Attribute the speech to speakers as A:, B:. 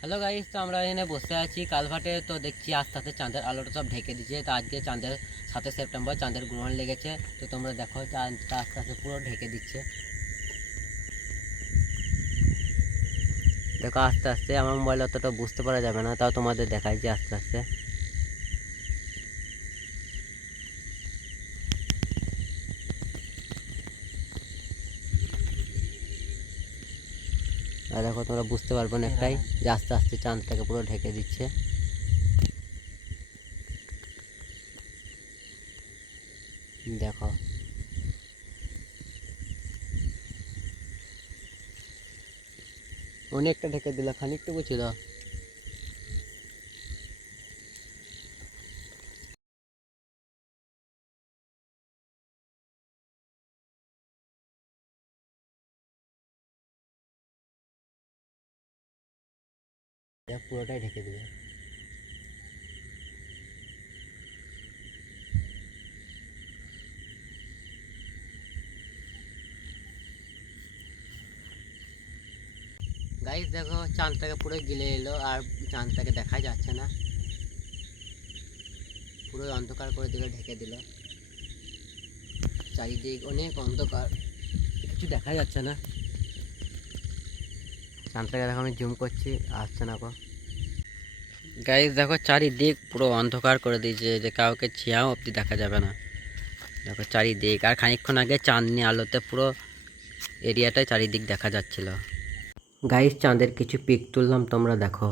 A: Hello guys তো আমরা এখানে বসে আছি কালভাটে। তো দেখছি আস্তে আস্তে চাঁদের আলোটা সব ঢেকে দিচ্ছে তো আজকে চাঁদের সাতই সেপ্টেম্বর, চাঁদের গ্রহণ লেগেছে। তো তোমরা দেখো চাঁদটা আস্তে আস্তে পুরো ঢেকে দিচ্ছে। দেখো, আস্তে আস্তে আমার মোবাইল অতটা বুঝতে পারা যাবে না, তাও তোমাদের দেখাই যে আস্তে আস্তে। আর দেখো, তোমরা বুঝতে পারবে না একটাই, যে আস্তে আস্তে চাঁদটাকে পুরো ঢেকে দিচ্ছে। দেখো। অনেকটা ঢেকে দিল, খানিকটুকু ছিল। পুরোটাই ঢেকে দিবে। গাইস দেখো, চাঁদটাকে পুরো গিলে এলো আর চাঁদটাকে দেখা যাচ্ছে না। পুরো অন্ধকার করে দিল, ঢেকে দিল। চারিদিক অনেক অন্ধকার, কিছু দেখা যাচ্ছে না। চাঁদটাকে দেখো, আমি জুম করছি, আসছে না কো। গাইস দেখো চারিদিক পুরো অন্ধকার করে দিয়েছে, যে কাউকে ছিয়াও অবধি দেখা যাবে না। দেখো চারিদিক, আর খানিকক্ষণ আগে চাঁদনি আলোতে পুরো এরিয়াটায় চারিদিক দেখা যাচ্ছিল। গাইস চাঁদের কিছু পিক তুললাম, তোমরা দেখো।